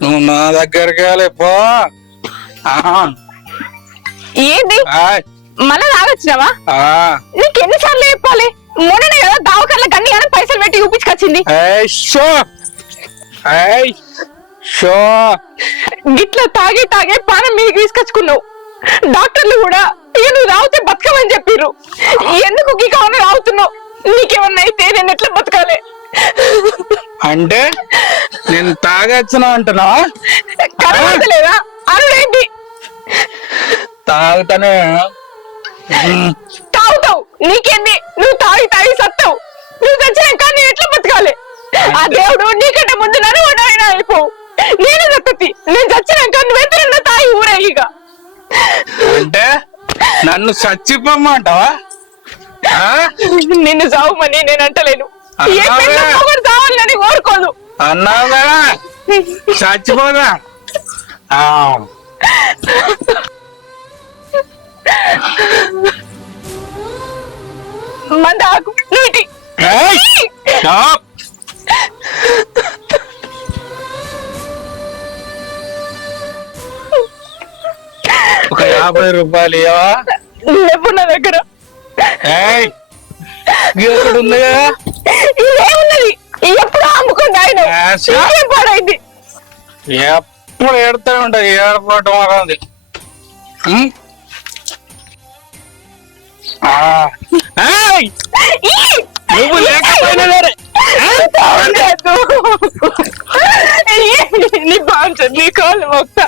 నువ్వు నా దగ్గరికి పో. ఏంది మళ్ళా తాగొచ్చినావా? నీకు ఎన్నిసార్లు చెప్పాలి? మొన్ననే కదా దావకర్లకు అన్ని కానీ పైసలు పెట్టి చూపించుకొచ్చింది. గిట్లా తాగే తాగే పానం మీకు తీసుకొచ్చుకున్నావు. డాక్టర్లు కూడా ఇక నువ్వు తాగితే బతకమని చెప్పిర్రు. ఎందుకు ఈ కావాలి తాగుతున్నావు? నీకేమన్నా అయితే నేను ఎట్లా బతకాలి? అంటే నేను తాగొచ్చినా అంటున్నావా? కనబడతలేదా? అరుడేంటి? తాగుతానే తాగుతావు. నీకేంది? నువ్వు తాగి తాగి సత్తావు. నువ్వు చచ్చినాక నేను ఎట్లా బతకాలి? ఆ దేవుడు నీకంటే ముందు నన్ను అయినా అయిపోవు. నేను దత్తతి. నేను చచ్చినాక నువ్వెంత తాగి ఊరే. ఇక అంటే నన్ను చచ్చిపోమ్మంటావా? నిన్ను చావమని నేను అంటలేను. చావాలని కోరుకోదు. అన్నావుగా చచ్చిపోదా? మందాకు నీటి ఒక 50 రూపాయలు ఇవ్వవా? లేవు నా దగ్గర. ఉంది కదా, ఇదేమున్నది? ఎప్పుడు అమ్ముకుంది ఆయన పాడైంది. ఎప్పుడు ఏడుతూనే ఉంటది. ఏడపడం ఉంది. నువ్వు లేకపోయినా నీ బాగుంది. నీ కాళ్ళు మొక్త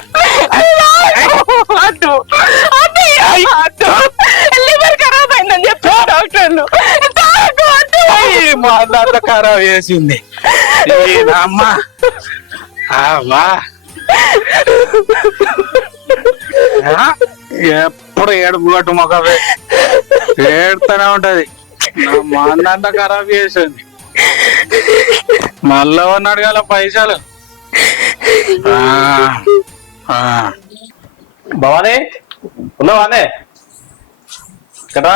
లివర్ ఖరాబ్ అయిందని చెప్పారు డాక్టర్లు. మాదంతా ఖరాబ్ చేసింది అమ్మా. ఎప్పుడు ఏడుపు గట్టు మొక్కవే ఏడుతూనే ఉంటది. నా మాదంతా ఖరాబ్ చేసింది. మళ్ళా ఉన్నాడు కదా పైసలు. భవానీ ఉన్నావానే కదా?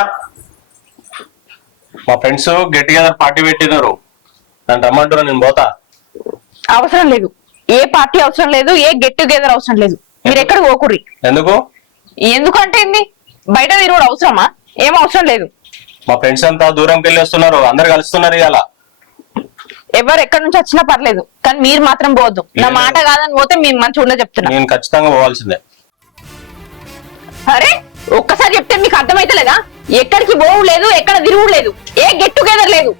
మా ఫ్రెండ్స్ గెట్ టుగెదర్ పార్టీ పెట్టినారు. నన్ను రమ్మంటున్నా, నేను పోతా. అవసరం లేదు. ఏ పార్టీ అవసరం లేదు. ఏ గెట్ టుగెదర్ అవసరం లేదు. మీరు ఎక్కడ పోకుర్రి. ఎందుకు? ఎందుకంటే ఏంది? బయట తిరుగుడు అవసరమా? ఏం అవసరం లేదు. మా ఫ్రెండ్స్ అంతా దూరంకి వెళ్ళి వస్తున్నారు. అందరు కలుస్తున్నారు. ఇవాళ ఎవరు ఎక్కడి నుంచి వచ్చినా పర్లేదు, కానీ మీరు మాత్రం పోవద్దు. నా మాట కాదని పోతే మేము మంచిగా ఉండే చెప్తున్నా. నేను ఖచ్చితంగా పోవాల్సిందే. అరే ఒక్కసారి చెప్తే మీకు అర్థమైతలేదా? ఎక్కడికి పోవు లేదు, ఎక్కడ తిరుగుడు లేదు, ఏ గెట్ టుగెదర్ లేదు.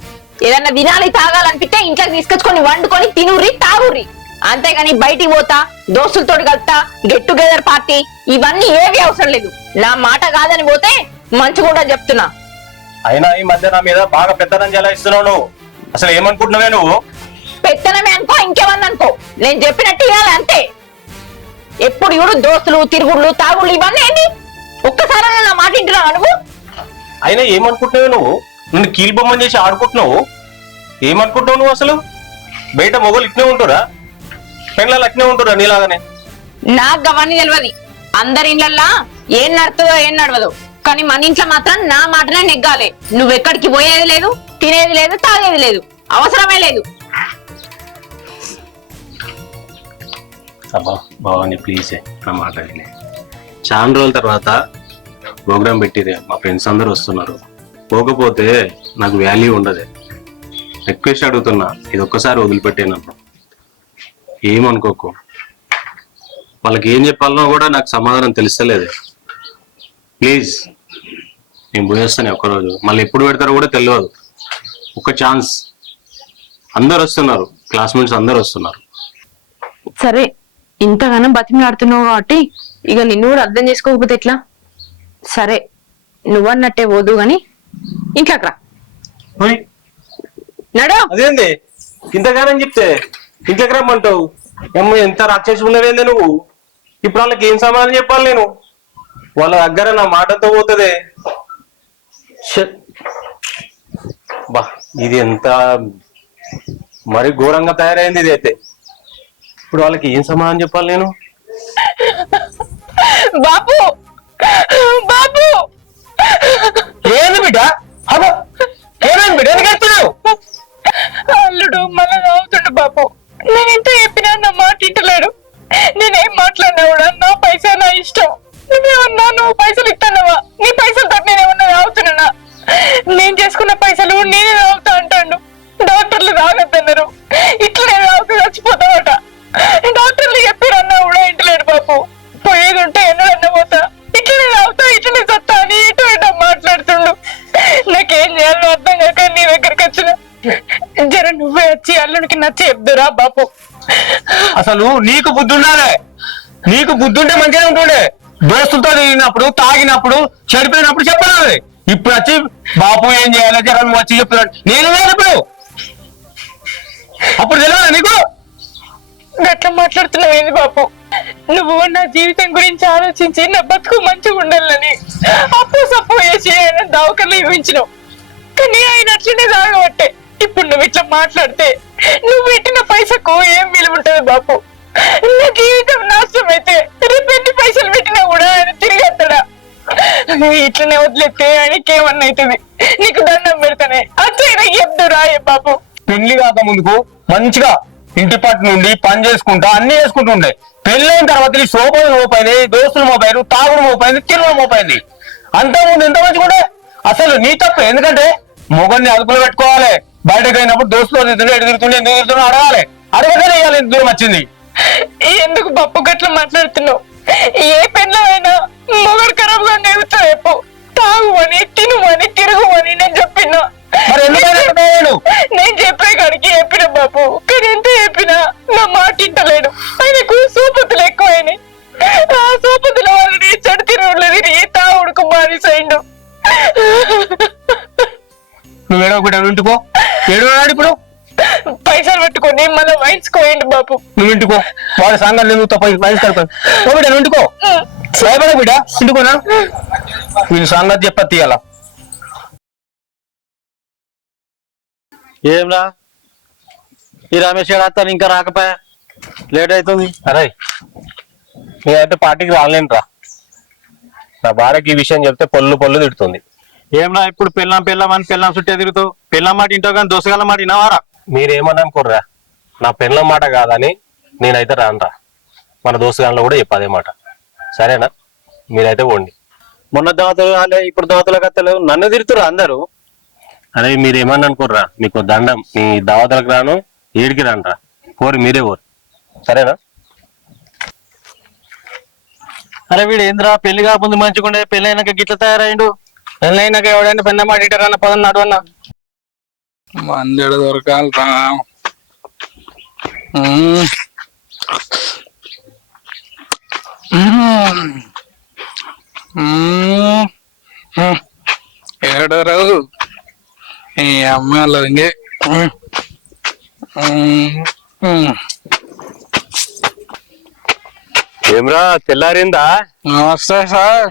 ఏదన్నా తినాలి తాగాలనిపిస్తే ఇంట్లోకి తీసుకొచ్చుకొని వండుకొని తినుర్రి తాగుర్రి. అంతేగాని బయటికి పోతా, దోస్తులతో కలుతా, గెట్ టుగెదర్ పార్టీ ఇవన్నీ ఏవి అవసరం లేదు. నా మాట కాదని పోతే మంచిగా కూడా చెప్తున్నా. అయినా ఈ మధ్య నా మీద బాగా పెత్తనం చెలాయిస్తున్నావు. నువ్వు అసలు ఏమనుకుంటున్నావే? నువ్వు పెత్తనమే అనుకో, ఇంకేమన్నా అనుకో, నేను చెప్పినట్టు ఇవ్వాలి అంతే. ఎప్పుడు ఇవుడు దోస్తులు తిరుగుళ్ళు తాగుళ్ళు ఇవన్నీ ఏంటి? ఒక్కసారి నా మాట వింటున్నావా నువ్వు? అయినా ఏమనుకుంటున్నావు? నువ్వు నన్ను కీలుబొమ్మని చేసి ఆడుకుంటున్నావు. ఏమనుకుంటున్నావు నువ్వు? అసలు బయట మొగలు ఇట్నే ఉంటురా, పెళ్ళాలు అట్నే ఉంటురా నీలాగానే? నాకు అవన్నీ తెలియదు. అందరి ఇళ్ళల్లా ఏం నడుతుందో ఏం నడవదు, కానీ మన ఇంట్లో మాత్రం నా మాటనే నెగ్గాలి. నువ్వెక్కడికి పోయేది లేదు, తినేది లేదు, తాగేది లేదు, అవసరమే లేదు. భవాని ప్లీజ్ నా మాట వినే. చాలా రోజుల తర్వాత ప్రోగ్రామ్ పెట్టిరే, మా ఫ్రెండ్స్ అందరు వస్తున్నారు. పోకపోతే నాకు వాల్యూ ఉండదు. రిక్వెస్ట్ అడుగుతున్నా, ఇది ఒక్కసారి వదిలిపెట్టేనమ్మా. ఏమనుకోకు. వాళ్ళకి ఏం చెప్పాలనో కూడా నాకు సమాధానం తెలుస్తలేదు. ప్లీజ్ నేను పోయేస్తాను ఒక్కరోజు. మళ్ళీ ఎప్పుడు పెడతారో కూడా తెలియదు. ఒక ఛాన్స్. అందరు వస్తున్నారు, క్లాస్మేట్స్ అందరు వస్తున్నారు. సరే ఇంతగానో బతిమలాడుతున్నావు కాబట్టి ఇక నిన్ను కూడా అర్థం చేసుకోకపోతే ఎట్లా? సరే నువ్వన్నట్టే పోదు గాని ఇంట్లోకి రా. నడు. అదేంది ఇంతగానని చెప్తే ఇంట్లోకి రమ్మంటావు? ఏమో ఎంత రాక్షసి ఉన్నవేందే నువ్వు. ఇప్పుడు వాళ్ళకి ఏం సమాధానం చెప్పాలి నేను? వాళ్ళ దగ్గర నా మాటతో పోతుంది. బా ఇది ఎంత మరి ఘోరంగా తయారైంది ఇది అయితే. ఇప్పుడు వాళ్ళకి ఏం సమాధానం చెప్పాలి నేను? బాబు బాబు ఏంది బిడ్డ? ఏమైంది బిడ్డ? ఎందుకు ఎత్తున్నావు? అల్లుడు మళ్ళా అవుతుండు బాబు. నేను ఇంత అల్లునికి నచ్చి చెప్దురా బాపు. అసలు నీకు బుద్ధి ఉండాలి. నీకు బుద్ధి ఉంటే మంచిగా ఉంటుండే. దోస్తులతో తిరిగినప్పుడు తాగినప్పుడు చెడిపోయినప్పుడు చెప్పాలి. ఇప్పుడు వచ్చి బాపు ఏం చేయాలి జగన్ వచ్చి చెప్తున్నాడు. నేను లేదు ఇప్పుడు. అప్పుడు తెలియదా నీకు? గట్లా మాట్లాడుతున్నావు ఏంది బాపు? నువ్వు నా జీవితం గురించి ఆలోచించి నా బతుకు మంచిగా ఉండాలని అప్పు సప్పు వేసి ఆయన దవాఖానలో ఇవ్వించినావు. కానీ ఆయన అట్లనే తాగబట్టే ఇప్పుడు నువ్వు ఇట్లా మాట్లాడితే నువ్వు పెట్టిన పైసకు ఏం విలువ ఉంటది బాపు? నా జీవితం నాశనం అయితే రేపు ఎన్ని పైసలు పెట్టినా కూడా ఆయన తిరిగి వస్తాడా? ఇట్లనే వదిలేస్తే ఆయనకి ఏమన్నా అవుతుంది. నీకు దండం పెడతానే అచ్చైనా చెప్దురా బాపు. పెళ్లి కాక ముందుకు మంచిగా ఇంటి పట్టు నుండి పని చేసుకుంటా అన్ని చేసుకుంటుండే. పెళ్ళైన తర్వాత ఈ సోపలు మోపైంది, దోస్తులు మోపారు, తాగుడు మోపైంది, తిరుగుడు మోపైంది. అంతా ముందు ఎంత మంచిగా ఉండే. అసలు నీ తప్ప. ఎందుకంటే మొగల్ని అదుపులో పెట్టుకోవాలి. బయటకు అయినప్పుడు దోస్తులు తిరుగుతుండే ఎటు తిరుగుతుండే ఎందుకు తిరుగుతున్నా అడగాలి. అడగగానే ఇవ్వాలి ఎంత దూరం వచ్చింది. ఎందుకు బాపు గట్ల మాట్లాడుతున్నావు? ఏ పెళ్ళైనా మొగడు ఖరాబ్ గా నేర్పుతా చెప్పు. తాగుమని తినుమని తిరుగుమని నేను చెప్పినా. మరి ఎందుకైనా నేను చెప్పే కాడికి చెప్పిన బాపు. కానీ ఎంత చెప్పినా నా మాట ఇంటలేడు. ఆయనకు సూపతులు ఎక్కువైనాయి. ఆ సూపతుల వాళ్ళని చెడు తిరుగుడు తిరిగి తాగుడుకు మారిసైండు. నువ్వు ఏడవ బిడ్డ ఇంటికో. ఏడున్నాడు ఇప్పుడు. పైసలు పెట్టుకొని మళ్ళీ వాయించుకోయండి బాపు. నువ్వు ఇంటికో. వాడి సంఘాలు నువ్వు తప్ప వయసు కలుపు బిడ్డ నువ్వు ఇంటికో. భయపడ బిడ్డ ఇంటికోనా. వీళ్ళు సంగతి చెప్ప తీయాల. ఏంరా ఈ రమేష్ గారు ఇంకా రాకపోయా? లేట్ అవుతుంది. అరే నేనైతే పార్టీకి రాలేనురా. నా భార్యకి ఈ విషయం చెప్తే పొల్లు పొల్లు తిడుతుంది. ఏమ్రా ఇప్పుడు పెళ్ళాం చుట్టే తిరుగుతావు? పెళ్ళాం మాట ఇంటో కానీ దోసగాల మాట వినవారా? మీరేమని అనుకోర్రా. నా పెళ్ళం మాట కాదని నేనైతే రానురా. మన దోస్తుగాన్లో కూడా చెప్పదే మాట. సరేనా? మీరైతే పోండి. మొన్న దోతలు ఇప్పుడు దోతల కత్తలు నన్ను తిరుగుతురా అందరూ. అరే మీరేమని అనుకోర్రా. మీకు దండం. మీ దావతలకు రాను, ఏడికి రానురా. పోరు మీరే పోరు. సరేనా? అరే వీడు ఏంద్రా పెళ్లి కాకముందు మంచిగుండే, పెళ్లి అయినాక గిట్ల తయారైండు. పెళ్ళైనాక ఎవడైనా పెద్ద మాట ఇటారన్న పదం నడువన్నా. మందెడు దొరకాలి రా. ఏడరావు ఈ అమ్మాయిలు ఇంకే. ఏమ్రా తెల్లారిందా? నమస్తే సార్.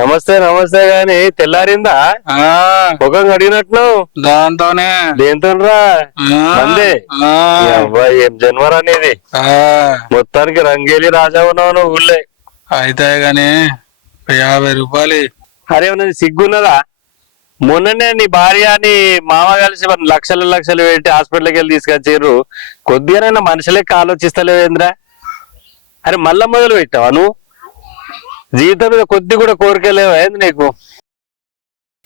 నమస్తే నమస్తే గాని తెల్లారిందా? ముఖం అడిగినట్లు. దాంతోనే దేంతోనరా? మందే. అబ్బాయి ఏం జన్మరా అనేది. మొత్తానికి రంగేలి రాజా ఉన్నావు ఊళ్ళే. అయితే గాని 50 రూపాయలు. అరే ఉన్నది సిగ్గున్నదా? మొన్ననే నీ భార్య నీ మామ కలిసి లక్షలు లక్షలు పెట్టి హాస్పిటల్కి వెళ్ళి తీసుకొచ్చారు. కొద్దిగానైనా మనుషులే ఆలోచిస్తలేవేంద్రా? అరే మళ్ళా మొదలు పెట్టావా నువ్వు? జీవితం మీద కొద్ది కూడా కోరికలేవా ఏంది నీకు?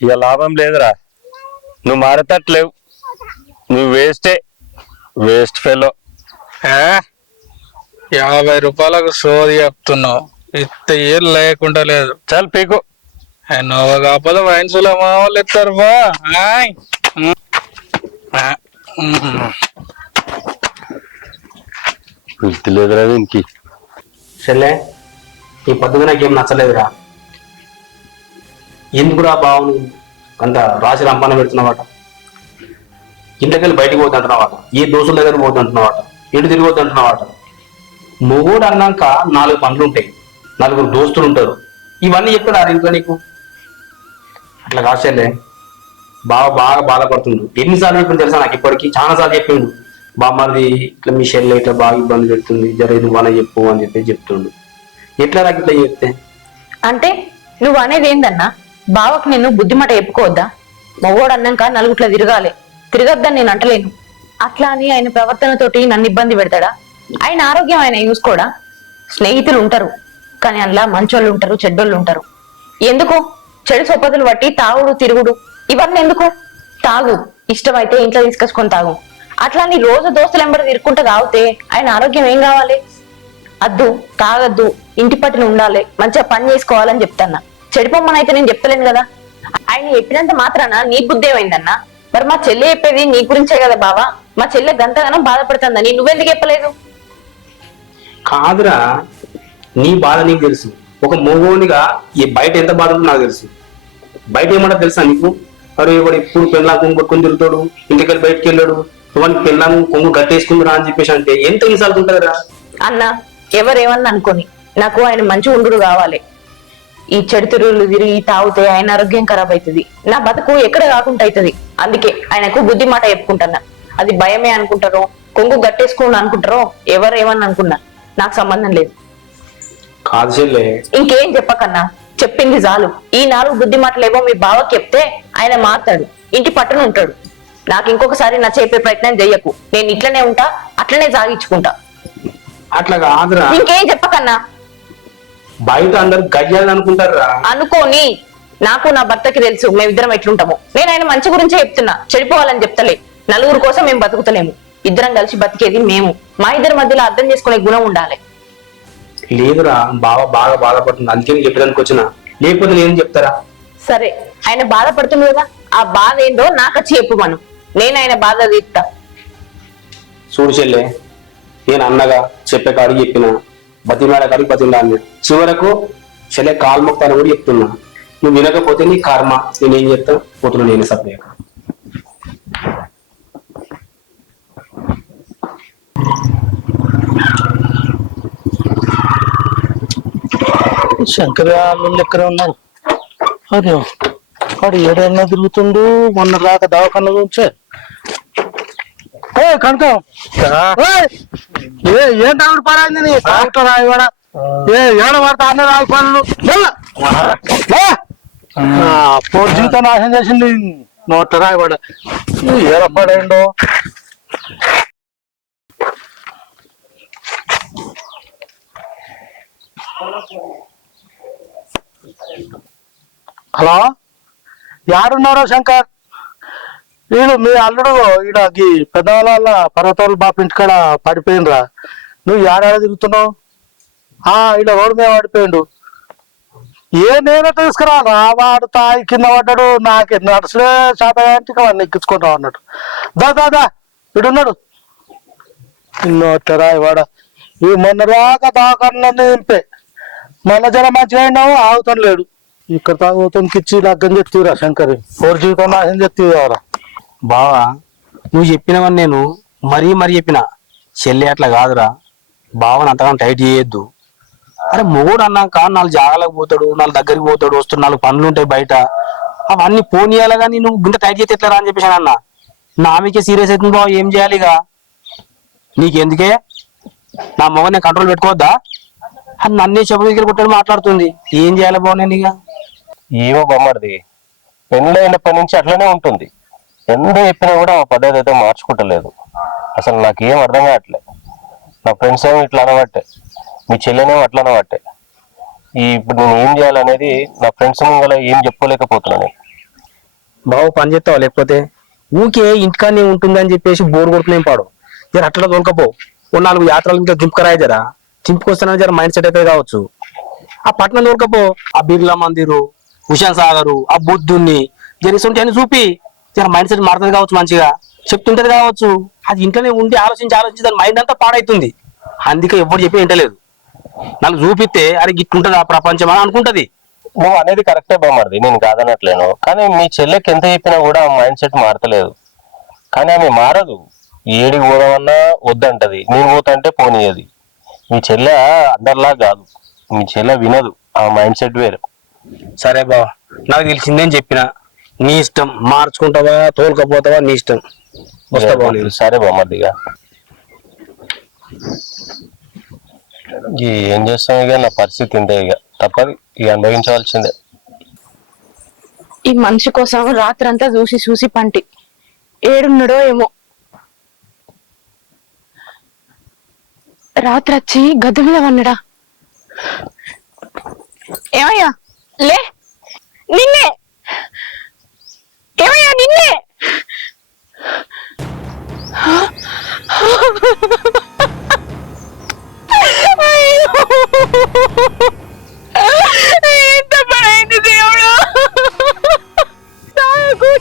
ఇక లాభం లేదురా. నువ్వు మారతట్లేవు. నువ్వు వేస్టే. Waste fellow. 50 రూపాయలకు సోది చెప్తున్నావు. ఇంత ఏం లేకుండా లేదు. చాలు పీకు. నువ్వు కాకపోతే వయసులో మా వాళ్ళు ఎత్తారు బా. గుర్తు లేదురా దీనికి. చెల్లె ఈ పద్ధతి నాకేం నచ్చలేదురా. ఎందుకురా బావును అంత రాసి రంపాన పెడుతున్నావాట? ఇంట్లోకెళ్ళి బయటకు పోతుంటున్నావాట, ఏ దోస్తుల దగ్గర పోతుంటున్నావాట, ఎటు తిరిగిపోతుంటున్నావాట. మొగోడు అన్నాక 4 పనులు ఉంటాయి, 4 దోస్తులు ఉంటారు. ఇవన్నీ చెప్పాడు ఆ ఇంట్లో నీకు? అట్లా కాసేలే. బాగా బాధపడుతుండు. ఎన్నిసార్లు చెప్పిండు తెలుసా నాకు? ఇప్పటికీ చాలా సార్లు చెప్పిండు. బామ్మది ఇట్లా మీ షెల్ ఇట్లా బాగా ఇబ్బంది పెడుతుంది, జర ఇది మన చెప్పు అని చెప్తుండు. ఎట్లా నాకు ఇట్లా చెప్తే? అంటే నువ్వు అనేది ఏందన్నా? బావకు నేను బుద్ధిమాట చెప్పుకోవద్దా? మగోడు అన్నాక నలుగుట్లా తిరగద్దని నేను అంటలేను. అట్లా అని ఆయన ప్రవర్తనతోటి నన్ను ఇబ్బంది పెడతాడా? ఆయన ఆరోగ్యం ఆయన చూసుకోడా? స్నేహితులు ఉంటారు, కానీ అందులో మంచోళ్ళు ఉంటారు, చెడ్డోళ్ళు ఉంటారు. ఎందుకు చెడు సొప్పతులు బట్టి తాగుడు తిరుగుడు ఇవన్నీ ఎందుకు? తాగు, ఇష్టమైతే ఇంట్లో తీసుకొచ్చుకొని తాగు. అట్లా నీ రోజు దోస్తులు ఎంబడి తిరుక్కుంటూ తాగితే ఆయన ఆరోగ్యం ఏం కావాలి? అద్దు, తాగద్దు, ఇంటి పట్టున ఉండాలి, మంచిగా పని చేసుకోవాలని చెప్తాన్నా. చెడిపోమ్మని అయితే నేను చెప్తలేను కదా. ఆయన చెప్పినంత మాత్రాన నీ బుద్ధి ఏమైందన్నా? మరి మా చెల్లి చెప్పేది నీ గురించే కదా బావా. మా చెల్లె గంతగానం బాధపడుతుందని నువ్వెందుకు చెప్పలేదు? కాదురా, నీ బాధ నీకు తెలుసు. ఒక మగోనిగా ఈ బయట ఎంత బాధ ఉందో నాకు తెలుసు. బయట ఏమంటా తెలుసా నీకు? అరే వాడు ఇప్పుడు పెళ్ళా కొంగు కొట్టుకొని తిరుగుతాడు, ఇంటికెళ్ళి బయటకు వెళ్ళాడు, వాడికి పెళ్ళాము కొంగు గట్టేసుకుందిరా అని చెప్పేసి అంటే ఎంత ఇన్సల్ట్ ఉంటుందిరా? అన్న ఎవరేమన్నా అనుకోని నాకు ఆయన మంచి ఉండు కావాలి. ఈ చెడు తిరుగులు తిరిగి తాగితే ఆయన ఆరోగ్యం ఖరాబ్ అవుతుంది, నా బతుకు ఎక్కడ కాకుండా అవుతుంది. అందుకే ఆయనకు బుద్ధి మాట చెప్పుకుంటున్నా. అది భయమే అనుకుంటారో కొంగు గట్టేసుకుని అనుకుంటారో ఎవరేమన్నా అనుకున్నా నాకు సంబంధం లేదు. కాదు చెల్లె, ఇంకేం చెప్పకన్నా, చెప్పింది చాలు. ఈ 4 బుద్ధి మాటలేమో మీ బావకి చెప్తే ఆయన మారుతాడు, ఇంటి పట్టున ఉంటాడు. నాకు ఇంకొకసారి నా చెప్పే ప్రయత్నం చెయ్యకు. నేను ఇట్లనే ఉంటా, అట్లనే సాగించుకుంటా. అట్లా కాదురా. ఇంకేం చెప్పకన్నా. బయట అందరు గయ్యాలని అనుకుంటారా? అనుకోని, నాకు నా భర్తకి తెలుసు మేమిద్దరం ఎట్లుంటాము. నేను ఆయన మంచి గురించే చెప్తున్నా, చెడిపోవాలని చెప్తలే. నలుగురు కోసం మేము బతుకుతలేము, ఇద్దరం కలిసి బతికేది మేము. మా ఇద్దరి మధ్యలో అర్థం చేసుకునే గుణం ఉండాలి. లేదురా, బావ బాగా బాధపడుతుంది, అందుకే నేను చెప్పడానికి వచ్చిన. లేకపోతే నేను చెప్తారా? సరే, ఆయన బాధపడుతుంది కదా, ఆ బాధ ఏందో నాకు వచ్చి చెప్పుమను. నేను ఆయన బాధ తీర్తా. చూడు చెల్లె, నేను అన్నగా చెప్పే కాడికి చెప్పిన, బతిమేడ కాడికి బతిమేడాన్ని చివరకు చెల్లె కాలు మొక్తాను కూడా చెప్తున్నా. నువ్వు వినకపోతే నీ కర్మ. నేనేం చెప్తా, పోతున్నా నేను సపరేక. శంకర్ వాళ్ళు ఎక్కడ ఉన్నారు? అదే వాడు ఏడైనా తిరుగుతుండు. మొన్న రాక దవాఖాన నుంచే కనుక ఏం తాగుడు పడాయింది నీ తాగుతా రాయవాడ. ఏడ పడతా అన్న రాయి పనులు పోటీ జీవితం నాశనం చేసింది. నోట్ల రాయవాడ ఏడ పడేండో. హలో, యాడున్నారో శంకర్? వీడు మీ అల్లుడు ఈడ పెద్దవాళ్ళ పర్వతాలు బాప ఇంటికాడ పడిపోయిండ్రా. నువ్వు ఏడాడ తిరుగుతున్నావు? ఈడ రోడ్డు మీద పడిపోయిండు. నేనే తీసుకురాను. వాడు తాయి కింద పడ్డాడు. నాకు నడుచుడే శాతానికి వాడిని ఎక్కించుకుంటావు అన్నట్టు. దా ఇడున్నాడు. ఇన్నోట్లరా వాడ. ఈ మొన్న రాక దాకాన్ని నింపే మొన్న జర మంచిగా అయినావు, ఆగుతాం లేడు. ఇక్కడ తాగుతానికి ఇచ్చి లగ్గం చెప్తీరా శంకర్? ఓరు జీవితం నాశనం చెప్తీరా. బావా, నువ్వు చెప్పినవని నేను మరీ చెప్పిన. చెల్లి అట్లా కాదురా, బావని అంతగా టైట్ చేయొద్దు. అరే మొగుడు అన్నాక 4 జాగాలకు పోతాడు, 4 దగ్గరికి పోతాడు, వస్తాడు, 4 పనులు ఉంటాయి బయట. అవన్నీ పోనీయాలి కానీ నువ్వు ఇంత టైట్ చేస్తే ఎట్లా రా అని చెప్పేసి అన్న. నా ఆమెకే సీరియస్ అవుతుంది బావ. ఏం చేయాలి ఇక? నీకెందుకే? నా మొగని నేను కంట్రోల్ పెట్టుకోవద్దా? అది నన్నే చెప్పు దగ్గర కొట్టాడు మాట్లాడుతుంది. ఏం చేయాలి బావ నేను ఇక? ఏమో బొమ్మడిది, పెళ్ళైనప్పటి నుంచి అట్లనే ఉంటుంది. ఎంత చెప్పినా కూడా ఆ పద్ధతి అయితే మార్చుకుంటలేదు. అసలు నాకేం అర్థం కావట్లే. నా ఫ్రెండ్స్ ఏమో ఇట్లా అనబట్టే, మీ చెల్లెనేమో అట్లా అనబట్టే. ఇప్పుడు నేను ఏం చేయాలనేది నా ఫ్రెండ్స్ ముంగల ఏం చెప్పుకోలేకపోతున్నాను. బావ పని చేస్తావా? లేకపోతే ఊకే ఇంటికానే ఉంటుందని చెప్పేసి బోర్ కొడుతున్నాం పాడు. జర అట్లా తోలుకపో. 4 యాత్రలు ఇంకా జింపుకరాయి జరా. జింపుకొస్తున్నా జర మైండ్ సెట్ అయితే కావచ్చు. ఆ పట్నం తోలుకపో. ఆ బిర్లా మందిరు, హుషాన్ సాగరు, ఆ బుద్ధుని జరిస్తుంటే అని చూపి జర మైండ్ సెట్ మారుతుంది కావచ్చు, మంచిగా చెప్తుంటది కావచ్చు. అది ఇంట్లోనే ఉండి ఆలోచించి దాని మైండ్ అంతా పాడైతుంది. అందుకే ఎవరు చెప్పి వింటలేదు. నాకు చూపిస్తే అరే గిట్లుంటది ఆ ప్రపంచం అని అనుకుంటది. నువ్వు అనేది కరెక్టే బామ్మడిది, నేను కాదనట్లేను. కానీ మీ చెల్లెకి ఎంత చెప్పినా కూడా మైండ్ సెట్ మారతలేదు. కానీ ఆమె మారదు. ఏడికి పోదామన్నా వద్దంటది, నేను పోతాంటే పోనీయది. మీ చెల్లె అందరిలా కాదు, మీ చెల్లె వినదు. ఆ మైండ్ సెట్ వేరు. సరే బావ, నాకు తెలిసిందేం చెప్పిన. నీ ఇష్టం, మార్చుకుంటావా తోలుకపోతావా నీ ఇష్టం. వస్తా బావ నేను. సరే బామ్మడిదిగా. ఏం చేస్తాం ఇక, నా పరిస్థితి ఇంతే. ఇక తప్పదు, ఇక అనుభవించవలసిందే. ఈ మనిషి కోసం రాత్రంతా చూసి పంటి ఏడున్నాడో ఏమో. రాత్రి వచ్చి గద్దె మీద వన్నడా. ఏమయ్యా లే, నిన్నే. ఏమయ్యా నిన్నే. ఎంత పడైంది దేవుడు.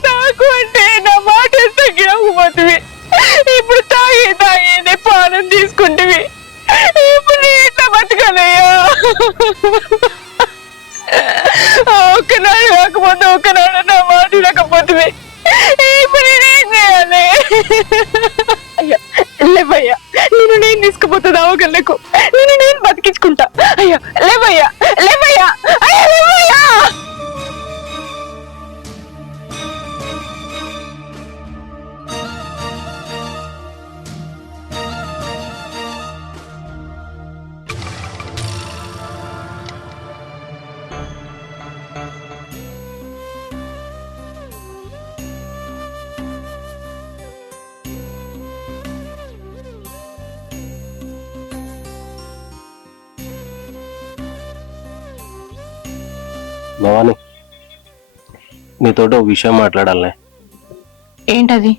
తాకు అంటే నా మాట ఎంత గిరకపోతుంది. ఈ తాగి తాగి పానం తీసుకుంటివి. ఇప్పుడు నేను ఎట్లా బతకాలయ్యా? ఒక్కనాడు కాకపోతే ఒక్కనాడు నా మాట లేకపోతే ఇప్పుడు నేనేం చేయాలి? అయ్యా లేవయ్యా, నేను తీసుకుపోతా దావగలకు, నేను బతికించుకుంటా. అయ్యా లేవయ్యా, లేవయ్యా, అయ్యా లేవయ్యా. భవాని, నీతోటి ఒక విషయం మాట్లాడాలనే. ఏంటది?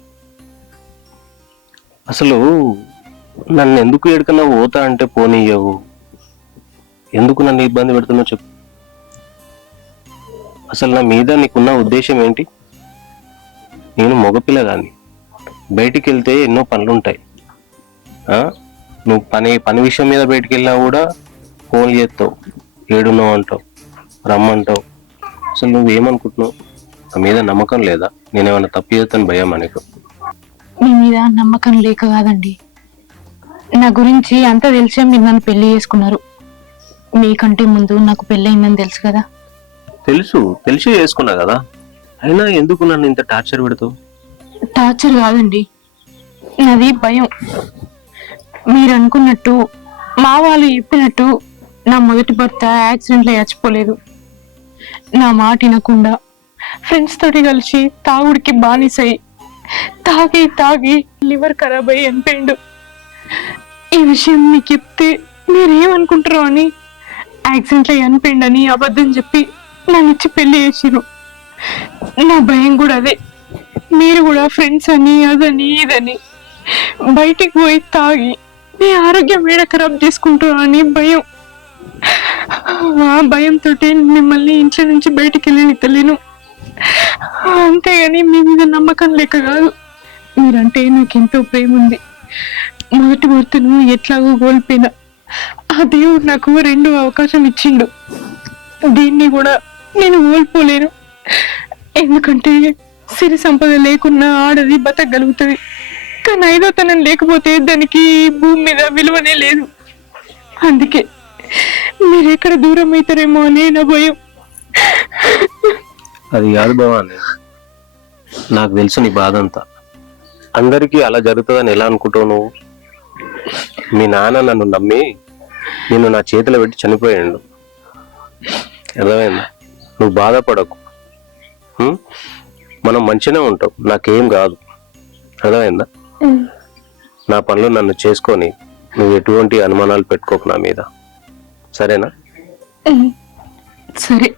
అసలు నన్ను ఎందుకు ఎక్కడికన్నా పోతా అంటే పోనీయవు? ఎందుకు నన్ను ఇబ్బంది పెడుతున్నావు చెప్పు. అసలు నా మీద నీకున్న ఉద్దేశం ఏంటి? నేను మగపిల్లగాన్ని, బయటికి వెళ్తే ఎన్నో పనులు ఉంటాయి. నువ్వు పని విషయం మీద బయటికి వెళ్ళినా కూడా ఫోన్ చేస్తావు, ఏడున్నావు అంటావు, రమ్మంటావు. అసలు నువ్వేమనుకుంటున్నావు? నా మీద నమ్మకం లేదా? నేనేమన్నా తప్పు చేస్తాను భయం నీకు? మీ మీద నమ్మకం లేక కాదండి, నా గురించి అంతా తెలిసే మీరు నన్ను పెళ్లి చేసుకున్నారు. మీకంటే ముందు నాకు పెళ్ళయిందని తెలుసు కదా. తెలిసి చేసుకున్నా కదా, అయినా ఎందుకు నన్ను ఇంత టార్చర్ పెడతావు? టార్చర్ కాదండి, నాది భయం. మీరు అనుకున్నట్టు, మా వాళ్ళు చెప్పినట్టు నా మొదటి భర్త యాక్సిడెంట్లో చచ్చిపోలేదు. నా మాట వినకుండా ఫ్రెండ్స్ తోటి కలిసి తాగుడికి బానిసై తాగి తాగి లివర్ ఖరాబ్ అయ్యి చనిపోయిండు. ఈ విషయం మీకు చెప్తే మీరేమనుకుంటారో అని యాక్సిడెంట్లో చనిపోయిండని అబద్ధం చెప్పి నన్ను ఇచ్చి పెళ్లి చేసిరు. నా భయం కూడా అదే, మీరు కూడా ఫ్రెండ్స్ అని అదని ఇదని బయటికి పోయి తాగి మీ ఆరోగ్యం వేడ ఖరాబ్ చేసుకుంటారు అని భయం. ఆ భయంతో మిమ్మల్ని ఇంట్లో నుంచి బయటికి వెళ్ళలేను. అంతేగాని మీ మీద నమ్మకం లేక కాదు. మీరంటే నాకు ఎంతో ప్రేమ ఉంది. మొదటి భర్తను ఎట్లాగో కోల్పోయినా ఆ దేవుడు నాకు 2వ అవకాశం ఇచ్చిండు. దీన్ని కూడా నేను కోల్పోలేను. ఎందుకంటే సిరి సంపద లేకున్నా ఆడది బతకగలుగుతుంది, కానీ 5వ తనం లేకపోతే దానికి భూమి మీద విలువనే లేదు. అందుకే మీరెక్కడ దూరం అవుతారేమో అని నా భయం. అది కాదు భవాని, నాకు తెలుసు నీ బాధ అంతా. అందరికీ అలా జరుగుతుందని ఎలా అనుకుంటావు నువ్వు? మీ నాన్న నన్ను నమ్మి నిన్ను నా చేతిలో పెట్టి చనిపోయాడు. అర్థమైందా? నువ్వు బాధపడకు, మనం మంచిగానే ఉంటాం, నాకేం కాదు. అర్థమైందా? నా పనులు నన్ను చేసుకొని నువ్వు ఎటువంటి అనుమానాలు పెట్టుకోకు నా మీద, సరేనా? సరే.